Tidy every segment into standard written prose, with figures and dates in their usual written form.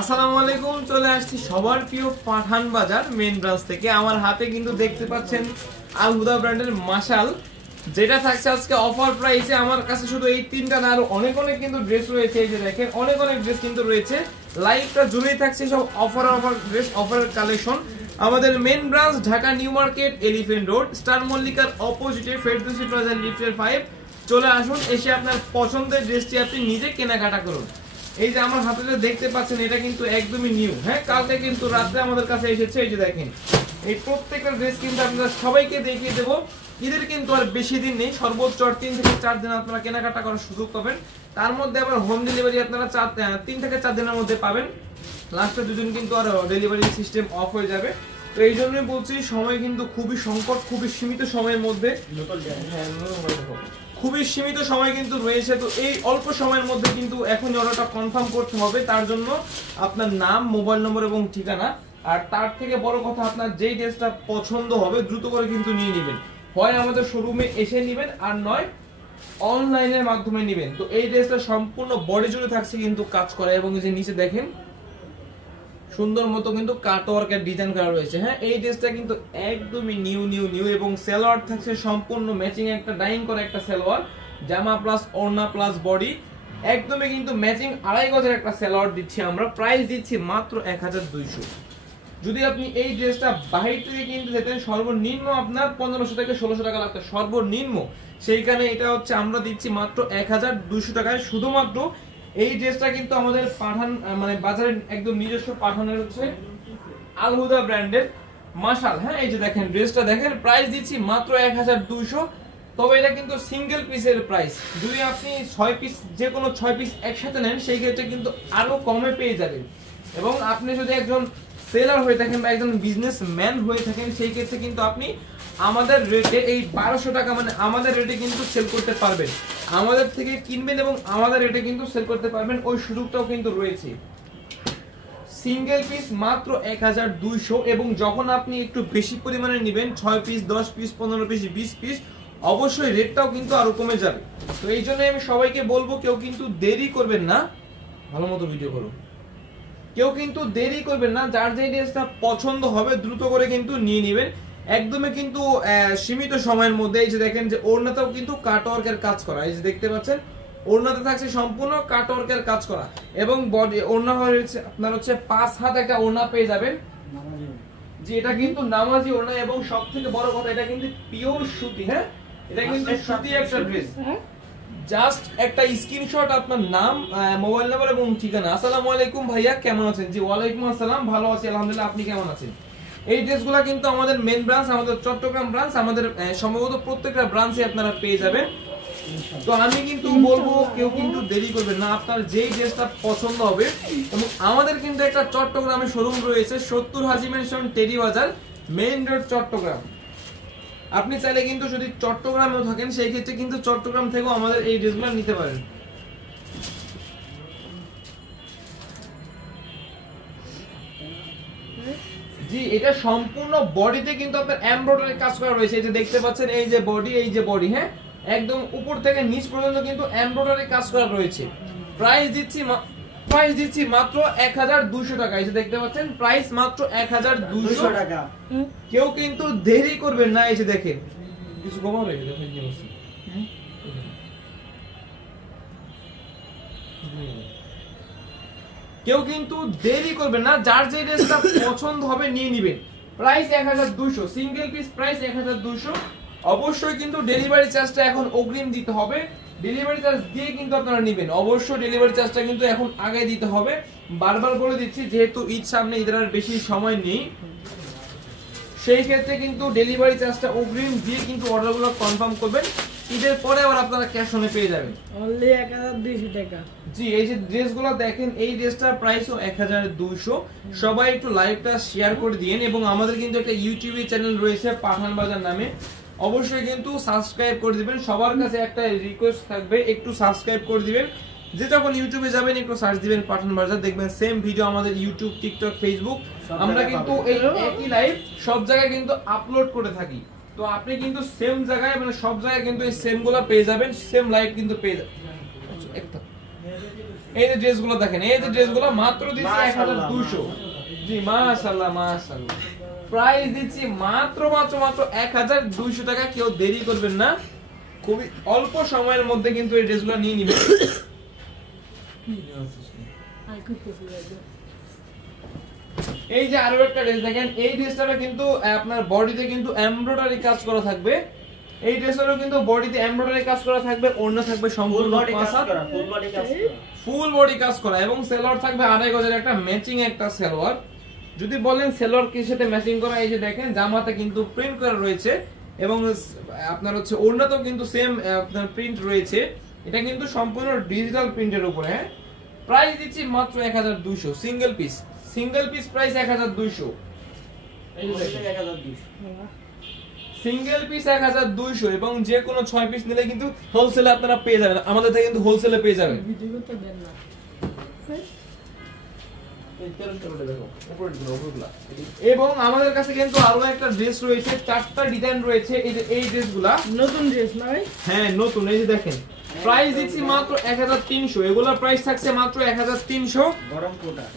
আসসালামু আলাইকুম, চলে আসছি সবার প্রিয় পাঠান বাজার মেইন ব্রাঞ্চ থেকে। আমার হাতে কিন্তু দেখতে পাচ্ছেন আল হুদা ব্র্যান্ডের মাশাল, যেটা থাকছে আজকে অফার প্রাইসে। আমার কাছে শুধু এই তিনটা না, আরো অনেক অনেক কিন্তু ড্রেস রয়েছে। এই যে দেখেন, অনেক অনেক ড্রেস কিন্তু রয়েছে। লাইভটা জুড়েই থাকছে সব অফার ড্রেস, অফারের কালেকশন। আমাদের main branch Dhaka new market, elephant road, star মল্লিকার অপোজিটে, ফেরদৌসি প্লাজা লিফটের 5। চলে আসুন, এসে আপনার পছন্দের ড্রেসটি আপনি নিজে কেনাকাটা করুন। এই যে আমার হাতে দেখতে পাচ্ছেন, এটা কিন্তু একদমই নিউ। হ্যাঁ, কালকে কিন্তু রাতে আমাদের কাছে এসেছে। এই যে দেখেন, এই প্রত্যেকটা ড্রেস কিন্তু আপনারা সবাইকে দেখিয়ে দেবো। ঈদের কিন্তু আর বেশি দিন নেই, সর্বোচ্চ 3 থেকে 4 দিন আপনারা কেনাকাটা করার সুযোগ পাবেন। তার মধ্যে আবার হোম ডেলিভারি আপনারা 3 থেকে 4 দিনের মধ্যে পাবেন। লাস্টে 2 দিন কিন্তু আর ডেলিভারি সিস্টেম অফ হয়ে যাবে। তো এই জন্যই বলছি, সময় কিন্তু খুবই সংকট, খুবই সীমিত সময়ের মধ্যে, খুবই সীমিত সময় কিন্তু রয়েছে। তো এই অল্প সময়ের মধ্যে কিন্তু এখনই অর্ডারটা কনফার্ম করতে হবে। তার জন্য আপনার নাম, মোবাইল নম্বর এবং ঠিকানা, আর তার থেকে বড় কথা, আপনার যেই ড্রেসটা পছন্দ হবে দ্রুত করে কিন্তু নিয়ে নেবেন। হয় আমাদের শোরুমে এসে নেবেন, আর নয় অনলাইনের মাধ্যমে নেবেন। তো এই ড্রেসটা সম্পূর্ণ বডি জুড়ে থাকছে কিন্তু কাজ করা, এবং এই যে নিচে দেখেন সুন্দর মতো কিন্তু কাটওয়ার্কের ডিজাইন করা রয়েছে। হ্যাঁ, এই ড্রেসটা কিন্তু একদমই নিউ এবং সালোয়ার থাকছে সম্পূর্ণ ম্যাচিং, একটা ডাইং করা একটা সালোয়ার, জামা প্লাস ওড়না প্লাস বডি, একদমই কিন্তু ম্যাচিং 2.5 গজের একটা সালোয়ার দিচ্ছি আমরা। প্রাইস দিচ্ছি মাত্র 1200। যদি আপনি এই ড্রেসটা বাহির থেকে কিনতে যেতেন, সর্বনিম্ন আপনার 1500 থেকে 1600 টাকা লাগতো সর্বনিম্ন। সেইখানে এটা হচ্ছে আমরা দিচ্ছি মাত্র 1200 টাকায়। শুধুমাত্র এই ড্রেসটা কিন্তু আমাদের পাঠান মানে বাজারের একদম নিজস্ব পাঠানের হচ্ছে আল হুদা ব্র্যান্ডের মাশাল। হ্যাঁ, এই যে দেখেন ড্রেসটা দেখেন, প্রাইস দিচ্ছি মাত্র 1200। তবে এটা কিন্তু সিঙ্গেল পিসের প্রাইস। যদি আপনি 6 পিস, যে কোনো 6 পিস একসাথে নেন, সেই ক্ষেত্রে কিন্তু আরো কমে পেয়ে যাবেন। এবং আপনি যদি একজন সেলার হয়ে থাকেন বা একজন বিজনেসম্যান হয়ে থাকেন, সেই ক্ষেত্রে কিন্তু আপনি আমাদের রেটে এই 1200 টাকা, মানে আমাদের রেটে কিন্তু সেল করতে পারবেন। আমাদের থেকে কিনবেন এবং আমাদের রেটে কিন্তু সেল করতে পারবেন, ওই সুযোগটাও কিন্তু রয়েছে। সিঙ্গেল পিস মাত্র 1200। এবং যখন আপনি একটু বেশি পরিমাণে নেবেন, 6 পিস, 10 পিস, 15 পিস, 20 পিস, অবশ্যই রেটটাও কিন্তু আরো কমে যাবে। তো এই জন্য আমি সবাইকে বলবো, কেউ কিন্তু দেরি করবেন না, ভালো মতো ভিডিও করুন। কেউ কিন্তু দেরি করবেন না, যার যে ড্রেসটা পছন্দ হবে দ্রুত করে কিন্তু নিয়ে নেবেন, একদমই কিন্তু সীমিত সময়ের মধ্যে। এই যে দেখেন যে ওড়নাতেও কিন্তু কাটওয়ার্কের কাজ করা, এই যে দেখতে পাচ্ছেন ওড়নাতে থাকছে সম্পূর্ণ কাটওয়ার্কের কাজ করা। এবং বডি ওড়না হচ্ছে আপনার হচ্ছে 5 হাত একটা ওড়না পেয়ে যাবেন, যে এটা কিন্তু নামাজি ওড়না। এবং সবথেকে বড় কথা, এটা কিন্তু পিওর সুতি। হ্যাঁ, এটা কিন্তু সুতি একটা ড্রেস। জাস্ট একটা স্ক্রিনশট, আপনার নাম, মোবাইল নাম্বার এবং ঠিকানা। আসসালামু আলাইকুম ভাইয়া, কেমন আছেন? জি ওয়ালাইকুম আসসালাম, ভালো আছি আলহামদুলিল্লাহ, আপনি কেমন আছেন? এই ড্রেসগুলো কিন্তু আমাদের মেইন ব্রাঞ্চ, আমাদের চট্টগ্রাম ব্রাঞ্চ, আমাদের সম্ভবত প্রত্যেকটা ব্রাঞ্চে আপনারা পেয়ে যাবেন। তো আমি কিন্তু বলবো, কেউ কিন্তু দেরি করবেন না, আপনার যেই ড্রেসটা পছন্দ হবে। এবং আমাদের কিন্তু একটা চট্টগ্রামে শোরুম রয়েছে, 70 হাজি মেনশন, টেরি বাজার, মেইন রোড, চট্টগ্রাম। আপনি চাইলে কিন্তু যদি চট্টগ্রামেও থাকেন, সেই ক্ষেত্রে কিন্তু চট্টগ্রাম থেকেও আমাদের এই ড্রেসগুলো নিতে পারেন। জি, এটা সম্পূর্ণ বডিতে কিন্তু আপনার এমব্রয়ডারি কাজ করা রয়েছে। এই যে দেখতে পাচ্ছেন, এই যে বডি, এই যে বডি, হ্যাঁ, একদম উপর থেকে নিচ পর্যন্ত কিন্তু এমব্রয়ডারি কাজ করা রয়েছে। প্রাইস দিচ্ছি মাত্র 1200 টাকা। এই যে দেখতে পাচ্ছেন, প্রাইস মাত্র 1200 টাকা। কেউ কিন্তু দেরি করবেন না। এই যে দেখেন, কিছু কমাও রেখে দেখেন কি অবস্থা। কেউ কিন্তু দেরি করবেন না, যার যে ড্রেসটা পছন্দ হবে নিয়ে নেবেন। Price 1200, single piece price 1200। অবশ্যই কিন্তু ডেলিভারি চার্জটা এখন অগ্রিম দিতে হবে। ডেলিভারি চার্জ দিয়ে কিন্তু আপনারা নেবেন, অবশ্যই ডেলিভারি চার্জটা কিন্তু এখন আগে দিতে হবে। বারবার বলে দিচ্ছি, যেহেতু ঈদ সামনে, ঈদের আর বেশি সময় নেই, সেই ক্ষেত্রে কিন্তু ডেলিভারি চার্জটা অগ্রিম দিয়ে কিন্তু অর্ডারগুলো কনফার্ম করবেন। ঈদের পরে আবার আপনারা ক্যাশ অনে পেয়ে যাবেন অনলি 1200 টাকা। জি, এই যে ড্রেসগুলো দেখেন, এই ড্রেসটার প্রাইসও 1200। সবাই একটু লাইভটা শেয়ার করে দিন। এবং আমাদের কিন্তু একটা ইউটিউবে চ্যানেল রয়েছে পাঠান বাজার নামে, অবশ্যই কিন্তু সাবস্ক্রাইব করে দিবেন। সবার কাছে একটা রিকোয়েস্ট থাকবে, একটু সাবস্ক্রাইব করে দিবেন। যে যখন ইউটিউবে যাবেন একটু সার্চ দিবেন পাঠান বাজার, দেখবেন সেম ভিডিও আমাদের ইউটিউব, টিকটক, ফেসবুক, আমরা কিন্তু এই একই লাইভ সব জায়গায় কিন্তু আপলোড করে থাকি। তো আপনি কিন্তু সেম জায়গায়, মানে সব জায়গায় কিন্তু এই সেম গুলা পেয়ে যাবেন, সেম লাইভ কিন্তু পেয়ে যাবেন। এই যে ড্রেসগুলো দেখেন, এই যে ড্রেসগুলো মাত্র দিচ্ছি 1200। জি মাশাআল্লাহ মাশাআল্লাহ, প্রাইস দিচ্ছি মাত্র 1200 টাকা। কেউ দেরি করবেন না, খুবই অল্প সময়ের মধ্যে কিন্তু এই ড্রেসগুলো নিয়ে নেবেন। এই যে আরো একটা ড্রেস দেখেন, এই ড্রেসটা কিন্তু আপনার বডিতে কিন্তু এমব্রয়ডারি কাজ করা থাকবে। এই ড্রেসেরও কিন্তু বডিতে এমব্রয়ডারি কাজ করা থাকবে, ওড়না থাকবে সম্পূর্ণ ফুল বডি কাজ করা এবং সালোয়ার থাকবে 2.5 গজের একটা ম্যাচিং একটা সালোয়ার। যদি বলেন সালোয়ার কি সাথে ম্যাচিং করা, এই যে দেখেন জামাতে কিন্তু প্রিন্ট করা রয়েছে এবং আপনার হচ্ছে ওড়নাতেও কিন্তু সেম আপনার প্রিন্ট রয়েছে। এটা কিন্তু সম্পূর্ণ ডিজিটাল প্রিন্টের উপরে। হ্যাঁ, প্রাইস দিচ্ছি মাত্র 1200, সিঙ্গেল পিস প্রাইস 1200। এই যে সিঙ্গেল পিস 1200 এবং যে কোনো 6 পিস নিলে কিন্তু হোলসেলে আপনারা পেয়ে যাবেন, আমাদের থেকে কিন্তু হোলসেলে পেয়ে যাবেন। এবং আমাদের কাছে কিন্তু আরো একটা ড্রেস রয়েছে, 4টা ডিজাইন রয়েছে। এই যে এই ড্রেসগুলা নতুন ড্রেস না ভাই? হ্যাঁ নতুন। এই যে দেখেন প্রাইস দিচ্ছি মাত্র 1300, এগুলোর প্রাইস থাকছে মাত্র 1300। গরম প্রোডাক্ট,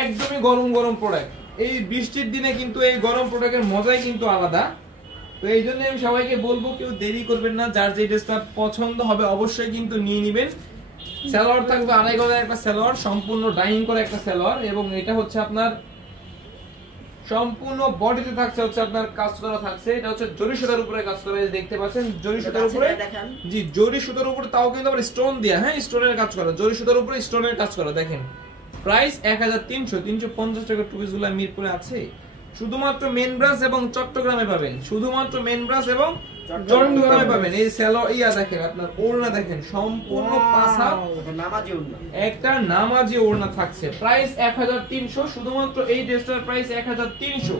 একদমই গরম গরম প্রোডাক্ট। এই বৃষ্টির দিনে কিন্তু এই গরম প্রোডাক্টের মজাই কিন্তু আলাদা। তো এই জন্য আমি সবাইকে বলবো কেউ দেরি করবেন না, যার যে ড্রেসটা পছন্দ হবে অবশ্যই কিন্তু নিয়ে নেবেন। সালোয়ার থাকবে 2.5 গজের একটা সালোয়ার, সম্পূর্ণ ডাইং করা একটা সালোয়ার এবং এটা হচ্ছে আপনার সম্পূর্ণ বডিতে থাকছে হচ্ছে আপনার কাজ করা থাকছে। এটা হচ্ছে জরি সুতার উপরে কাজ করা, এই দেখতে পাচ্ছেন জরি সুতার উপরে। জি জরি সুতার উপরে, তাও কিন্তু আবার স্টোন দিয়া, হ্যাঁ স্টোনের কাজ করা, জরি সুতার উপরে স্টোনের কাজ করা। দেখেন প্রাইস 1300। 350 টাকা টু পিসগুলো মিরপুরে আছে, শুধুমাত্র মেন ব্রাঞ্চ এবং চট্টগ্রামে পাবেন, শুধুমাত্র মেন ব্রাঞ্চ এবং চট্টগ্রামে পাবেন। এই সেলো ইয়া দেখেন, আপনার ওড়না দেখেন সম্পূর্ণ পাঁচা নামাজি ওড়না, একটা নামাজি ওড়না থাকছে। প্রাইস 1300, শুধুমাত্র এই ড্রেসটার প্রাইস 1300।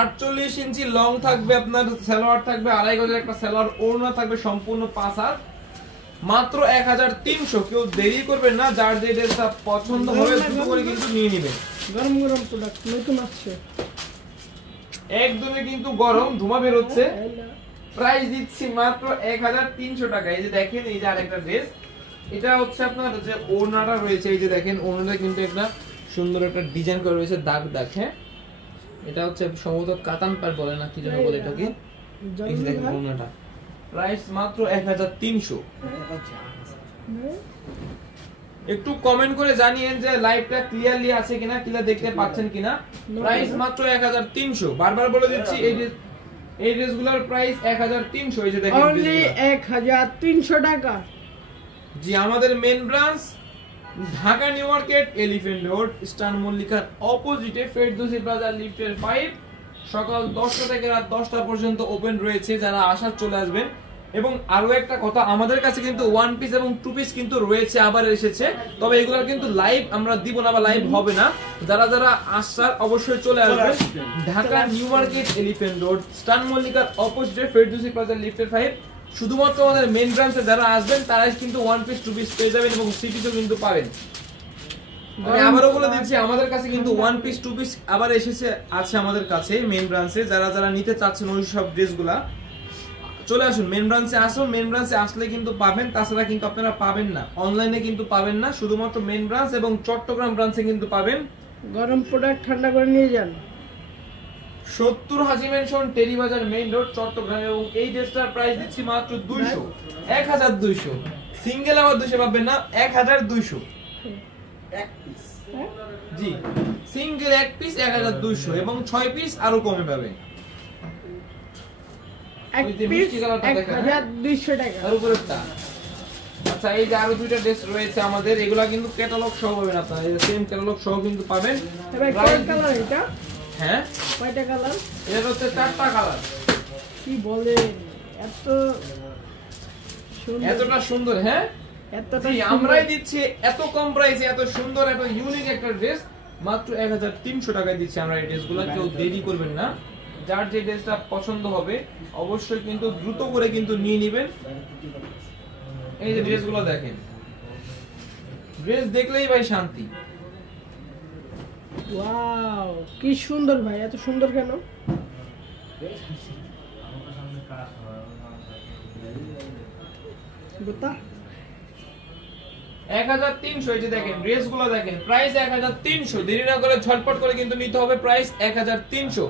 48 ইঞ্চি লং থাকবে, আপনার সালোয়ার থাকবে 2.5 গজের একটা সালোয়ার, ওড়না থাকবে সম্পূর্ণ পাঁচা, মাত্র 1300। কেউ দেরি করবেন না, যার যে ড্রেসটা পছন্দ হবে দ্রুত করে কিন্তু নিয়ে নেবেন। গরম গরম প্রোডাক্ট নতুন আসছে, একদমই কিন্তু গরম ধোঁয়া বের হচ্ছে। প্রাইস দিচ্ছি মাত্র 1300 টাকা। এই যে দেখেন, এই যে আরেকটা ড্রেস, এটা হচ্ছে আপনার যে ওড়নাটা রয়েছে, এই যে দেখেন ওড়নাটা কিন্তু একটা সুন্দর একটা ডিজাইন করা রয়েছে, দাগ দাগ। হ্যাঁ, এটা হচ্ছে সম্ভবত কাতান পার বলে না কি যেন বলে এটাকে। এই যে দেখেন ওড়নাটা, প্রাইস মাত্র 1300। একটু কমেন্ট করে জানিয়েন যে লাইভটা ক্লিয়ারলি আছে কিনা, ক্লিয়ার দেখতে পাচ্ছেন কিনা। প্রাইস মাত্র 1300, বারবার বলে দিচ্ছি এই ড্রেসগুলোর প্রাইস 1300। এই যে দেখেন অনলি 1300 টাকা। জি, আমাদের main branch Dhaka new market, elephant road, star মল্লিকার অপোজিটে, ফেরদৌসি প্লাজা লিফটের 5। সকাল 10টা থেকে রাত 10টা পর্যন্ত ওপেন রয়েছে, যারা আসার চলে আসবেন। এবং আরো একটা কথা, আমাদের কাছে কিন্তু 1 পিস এবং 2 পিস কিন্তু রয়েছে, আবার এসেছে, তবে এগুলোর কিন্তু লাইভ আমরা দিব না বা লাইভ হবে না। যারা যারা আসার অবশ্যই চলে আসবেন Dhaka new market, elephant road, star মল্লিকার অপোজিটে, ফেরদৌসি প্লাজা লিফটের 5। শুধুমাত্র আমাদের মেইন ব্রাঞ্চে যারা আসবেন তারাই কিন্তু 1 পিস 2 পিস পেয়ে যাবেন এবং 3 পিসও কিন্তু পাবেন। আমি আবারও বলে দিচ্ছি, আমাদের কাছে কিন্তু 1 পিস 2 পিস আবার এসেছে আছে আমাদের কাছে মেইন ব্রাঞ্চে। যারা যারা নিতে চাচ্ছেন ওই সব ড্রেসগুলা চলে আসুন মেইন ব্রাঞ্চে, আসুন মেইন ব্রাঞ্চে আসলে কিন্তু পাবেন, তাছাড়া কিন্তু আপনারা পাবেন না, অনলাইনে কিন্তু পাবেন না, শুধুমাত্র মেইন ব্রাঞ্চ এবং চট্টগ্রাম ব্রাঞ্চে কিন্তু পাবেন। গরম প্রোডাক্ট ঠান্ডা করে নিয়ে যান। 70 হাজি মেনশন, টেরি বাজার, মেইন রোড, চট্টগ্রাম। এবং এই ড্রেসটার প্রাইস দিচ্ছি মাত্র 200, 1200। সিঙ্গেল আবার 200 পাবেন না, 1200 এক পিস। জি, সিঙ্গেল এক পিস 1200 এবং 6 পিস আরো কমে পাবেন। এক পিস 1200 টাকা। আর উপরেরটা। আচ্ছা, এই যে আরো দুইটা ড্রেস রয়েছে আমাদের, এগুলা কিন্তু ক্যাটালগ সহ পাবেন আপনারা, এই সেম ক্যাটালগ সহ কিন্তু পাবেন। এবার কোন কালার এটা? হ্যাঁ, কয়টা কালার? এটা হচ্ছে 4টা কালার। কি বলেন, এত সুন্দর, এতটা সুন্দর। হ্যাঁ, এতটা আমরাই দিচ্ছি এত কম প্রাইসে এত সুন্দর এত ইউনিক একটা ড্রেস, মাত্র 1300 টাকায় দিচ্ছি আমরা এই ড্রেসগুলো। কেউ দেরি করবেন না, যার যে ড্রেসটা পছন্দ হবে অবশ্যই কিন্তু দ্রুত করে কিন্তু নিয়ে নেবেন। এই যে ড্রেসগুলো দেখেন, ড্রেস দেখলেই ভাই শান্তি। ওয়াও, কি সুন্দর ভাই, এত সুন্দর কেন? গোটা 1300। এই যে দেখেন ড্রেসগুলো দেখেন, প্রাইস 1300। দেরি না করে ঝটপট করে কিন্তু নিতে হবে, প্রাইস 1300।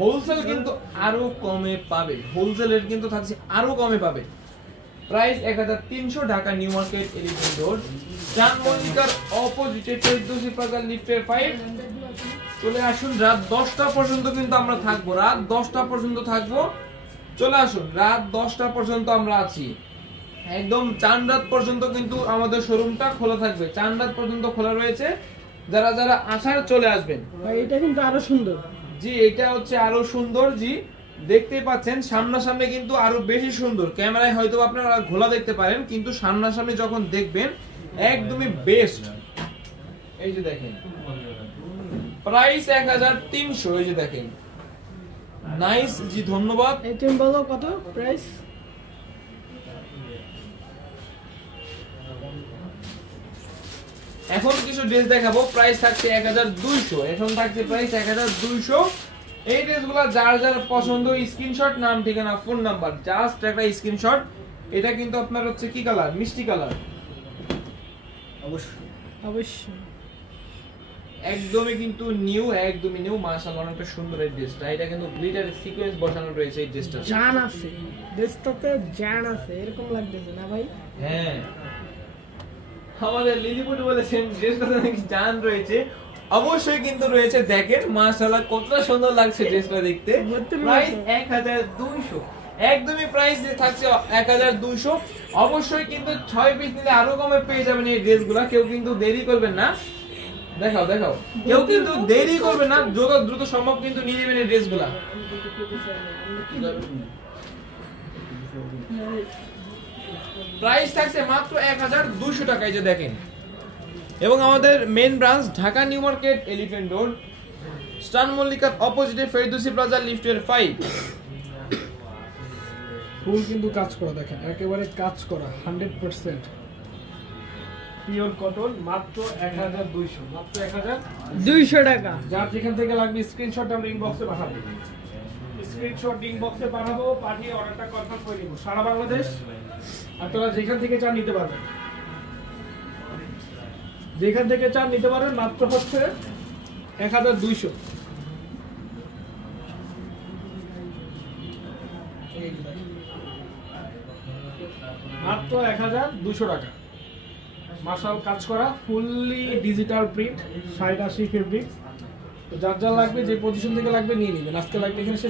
হোলসেল কিন্তু আরো কমে পাবে, হোলসেল রেট কিন্তু থাকছে আরো কমে পাবে। Price 1300, Dhaka new market elephant road, চান মল্লিকার অপোজিটে ফেরদৌসি প্লাজা লিফটের 5। চলে আসুন, রাত 10টা পর্যন্ত কিন্তু আমরা থাকবো, রাত 10টা পর্যন্ত থাকবো। চলে আসুন, রাত 10টা পর্যন্ত আমরা আছি, একদম চান রাত পর্যন্ত কিন্তু আমাদের শোরুমটা খোলা থাকবে, চান রাত পর্যন্ত খোলা রয়েছে। যারা যারা আসার চলে আসবেন। ভাই এটা কিন্তু আরো সুন্দর। জি এটা হচ্ছে আরো সুন্দর, জি দেখতেই পাচ্ছেন সামনাসামনি কিন্তু আরো বেশি সুন্দর। ক্যামেরায় হয়তো আপনারা ঘোলা দেখতে পারেন, কিন্তু সামনাসামনি যখন দেখবেন একদমই বেস্ট। এই যে দেখেন প্রাইস 1300। এই যে দেখেন নাইস, জি ধন্যবাদ। এই তুমি বলো কত প্রাইস? এখন কিছু ড্রেস দেখাবো, প্রাইস থাকছে 1200। এখন থাকছে প্রাইস 1200। এই ড্রেসগুলো যার যার পছন্দ স্ক্রিনশট, নাম ঠিকানা ফোন নাম্বার, জাস্ট একটা স্ক্রিনশট। এটা কিন্তু আপনার হচ্ছে কি কালার, মিষ্টি কালার, অবশ্যই অবশ্যই একদমই কিন্তু নিউ, একদমই নিউ। মাশাআল্লাহ অনেকটা সুন্দর এই ড্রেসটা। এটা কিন্তু গ্লিটার সিকোয়েন্স বসানো রয়েছে এই ড্রেসটা, জান আছে ড্রেসটাতে, জান আছে এরকম লাগতেছে না ভাই? হ্যাঁ আমাদের লিলিপুট বলেছেন ড্রেসটাতে নাকি জান রয়েছে, অবশ্যই কিন্তু রয়েছে। দেখেন মাশাআল্লাহ কতটা সুন্দর লাগছে ড্রেসটা দেখতে। প্রাইস 1200, একদমই প্রাইস থাকছে 1200। অবশ্যই কিন্তু 6 পিস নিলে আরো কমে পেয়ে যাবেন এই ড্রেসগুলো। কেউ কিন্তু দেরি করবেন না, দেখাও দেখাও, কেউ কিন্তু দেরি করবে না, যত দ্রুত সম্ভব কিন্তু নিয়ে নেবেন এই ড্রেসগুলো। প্রাইস থাকছে মাত্র 1200 টাকা। এই যে দেখেন, এবং আমাদের main branch Dhaka new market elephant road, star মল্লিকার অপোজিটে ফেরদৌসি প্লাজা লিফটের 5। ফুল কিন্তু কাজ করা, দেখেন একেবারে কাজ করা 100% পিওর কটন, মাত্র 1200, মাত্র 200 টাকা। যার যেখান থেকে লাগবে স্ক্রিনশট আমরা ইনবক্সে পাঠাবো, স্ক্রিনশট ইনবক্সে পাঠাবো, পাঠিয়ে অর্ডারটা কনফার্ম করে দিব। সারা বাংলাদেশ আপনারা যেখান থেকে চান নিতে পারবেন, যেখান থেকে চান নিতে পারবেন। মাত্র হচ্ছে 1200। মাত্র 1200 টাকা। মার্শাল কাজ করা, ফুললি ডিজিটাল প্রিন্ট, 80 ফেব্রিক। যার যা লাগবে, যে পজিশন থেকে লাগবে নিয়ে নেবেন। আজকে লাগবে এখানে শেষ।